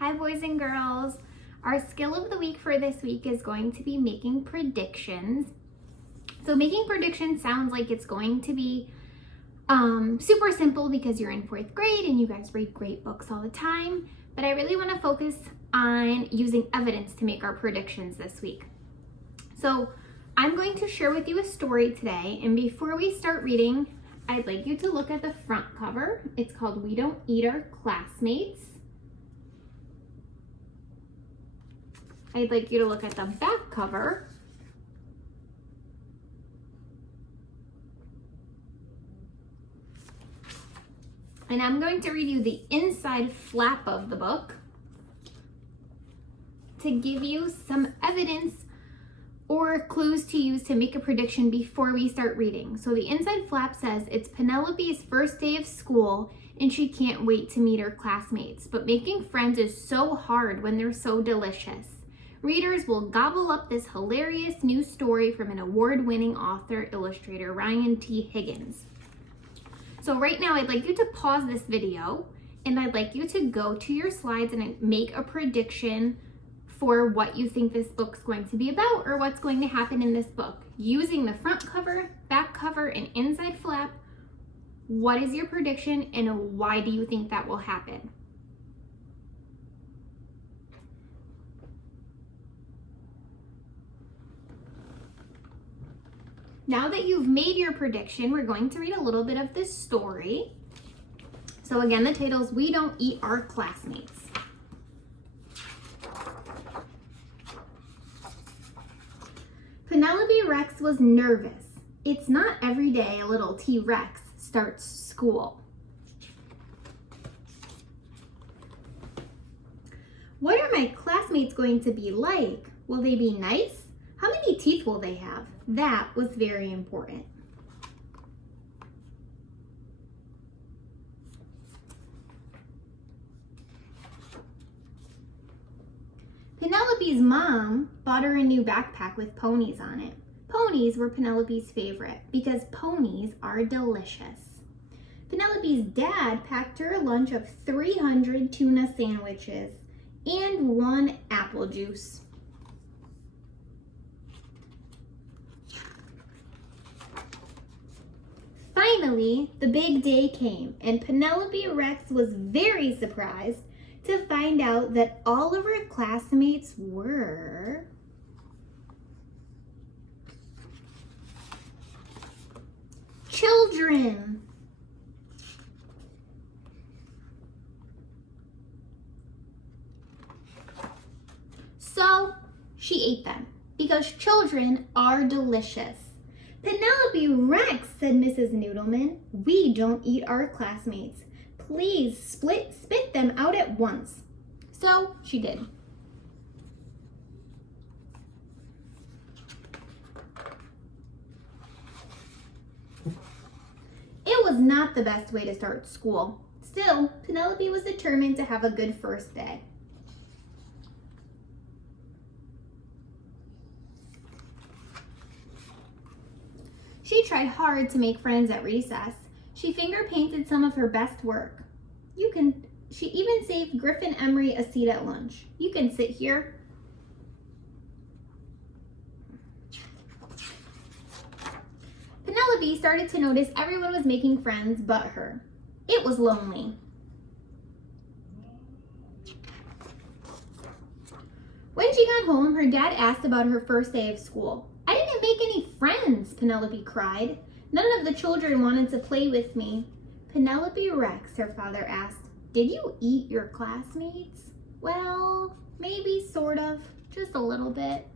Hi boys and girls. Our skill of the week for this week is going to be making predictions. So making predictions sounds like it's going to be super simple because you're in 4th grade and you guys read great books all the time, but I really want to focus on using evidence to make our predictions this week. So I'm going to share with you a story today, and before we start reading, I'd like you to look at the front cover. It's called We Don't Eat Our Classmates. I'd like you to look at the back cover. And I'm going to read you the inside flap of the book to give you some evidence or clues to use to make a prediction before we start reading. So the inside flap says it's Penelope's first day of school and she can't wait to meet her classmates. But making friends is so hard when they're so delicious. Readers will gobble up this hilarious new story from an award-winning author, illustrator, Ryan T. Higgins. So right now I'd like you to pause this video and I'd like you to go to your slides and make a prediction for what you think this book's going to be about or what's going to happen in this book. Using the front cover, back cover, and inside flap, what is your prediction and why do you think that will happen? Now that you've made your prediction, we're going to read a little bit of this story. So again, the title is We Don't Eat Our Classmates. Penelope Rex was nervous. It's not every day a little T-Rex starts school. What are my classmates going to be like? Will they be nice? How many teeth will they have? That was very important. Penelope's mom bought her a new backpack with ponies on it. Ponies were Penelope's favorite because ponies are delicious. Penelope's dad packed her a lunch of 300 tuna sandwiches and 1 apple juice. Finally, the big day came, and Penelope Rex was very surprised to find out that all of her classmates were children. So she ate them because children are delicious. Penelope Rex, said Mrs. Noodleman, we don't eat our classmates. Please spit them out at once. So she did. It was not the best way to start school. Still, Penelope was determined to have a good first day. She tried hard to make friends at recess. She finger painted some of her best work. She even saved Griffin Emery a seat at lunch. You can sit here. Penelope started to notice everyone was making friends but her. It was lonely. When she got home, her dad asked about her first day of school. I didn't make any friends, Penelope cried. None of the children wanted to play with me. Penelope Rex, her father asked, did you eat your classmates? Well, maybe, sort of, just a little bit.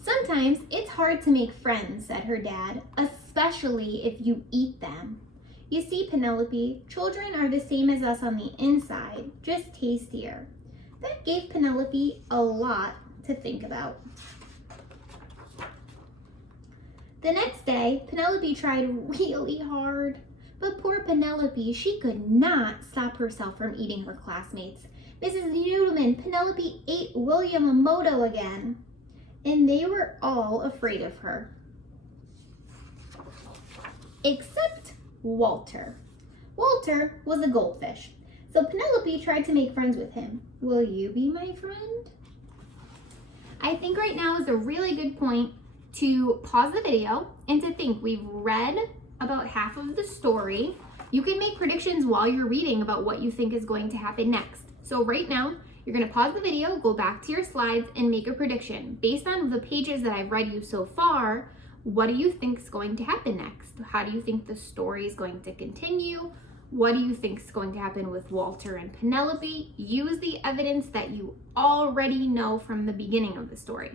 Sometimes it's hard to make friends, said her dad, especially if you eat them. You see, Penelope, children are the same as us on the inside, just tastier. That gave Penelope a lot to think about. The next day, Penelope tried really hard, but poor Penelope, she could not stop herself from eating her classmates. Mrs. Noodleman, Penelope ate William Amoto again, and they were all afraid of her. Except Walter. Walter was a goldfish, so Penelope tried to make friends with him. Will you be my friend? I think right now is a really good point to pause the video and to think. We've read about half of the story. You can make predictions while you're reading about what you think is going to happen next. So right now, you're going to pause the video, go back to your slides, and make a prediction. Based on the pages that I've read you so far, what do you think is going to happen next? How do you think the story is going to continue? What do you think is going to happen with Walter and Penelope? Use the evidence that you already know from the beginning of the story.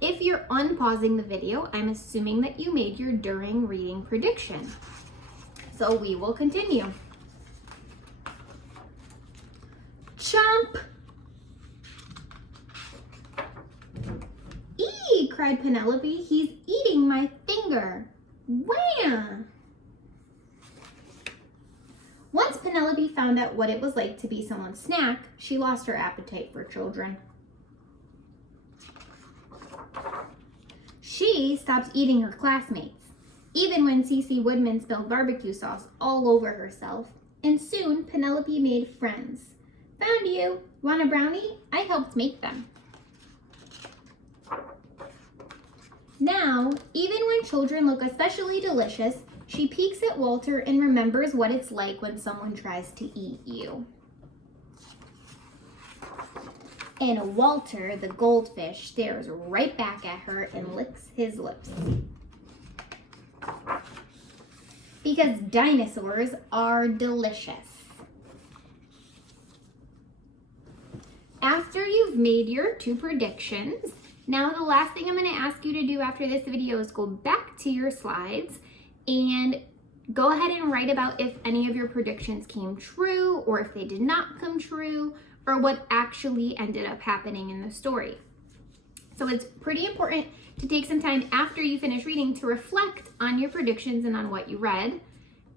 If you're unpausing the video, I'm assuming that you made your during reading prediction. So we will continue. Chomp! Eee! Cried Penelope. He's eating my finger. Wham! Once Penelope found out what it was like to be someone's snack, she lost her appetite for children. She stopped eating her classmates, even when Cece Woodman spilled barbecue sauce all over herself. And soon, Penelope made friends. Found you. Want a brownie? I helped make them. Now, even when children look especially delicious, she peeks at Walter and remembers what it's like when someone tries to eat you. And Walter, the goldfish, stares right back at her and licks his lips. Because dinosaurs are delicious. After you've made your two predictions, now the last thing I'm going to ask you to do after this video is go back to your slides and go ahead and write about if any of your predictions came true or if they did not come true, or what actually ended up happening in the story. So it's pretty important to take some time after you finish reading to reflect on your predictions and on what you read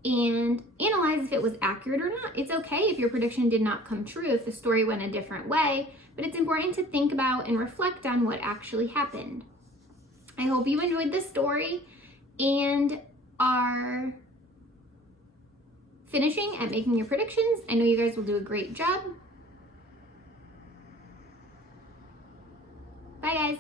and analyze if it was accurate or not. It's okay if your prediction did not come true, if the story went a different way, but it's important to think about and reflect on what actually happened. I hope you enjoyed this story and are finishing at making your predictions. I know you guys will do a great job. Bye, guys.